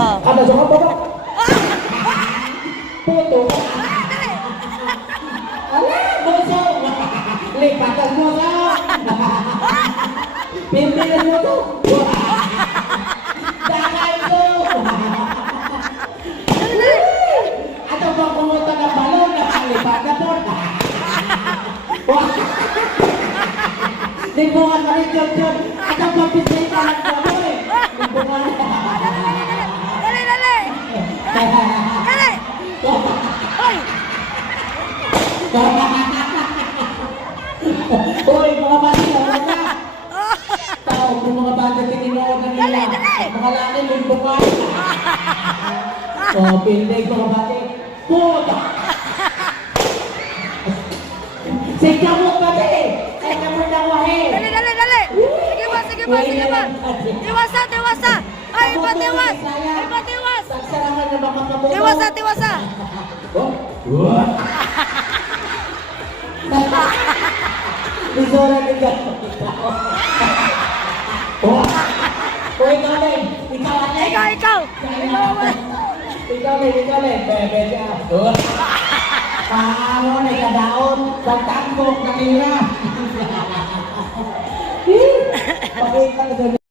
Ano sa kapag? Puto. Ala, boso. Lipatan mo sa. Pimpilan mo to. Dahil ko. Ato bang pumunta ng balon na kalipat na po? Limbungan ka rin, John. Ato bang pisay ka ng balon? Limbungan ka. Hoy! Hoy, mga bati, ako na. Tao, kung mga bati, tininood na nila. Mga laki, limbungan. Oh, pindig, mga bati. Puta! Sige mo, bati! Sige mo na wahe! Dali! Sige ba? Tiwasa! Ay, iba tiwas! Pagsarangan na baka kabuto. Tiwasa! Oh, what? Isora ni Gato. Oh, ikaw rin. Ikaw! Ikaw rin. Bebe siya. Paano na ikadaon? Pagtambok na nila. Pakita ka doon.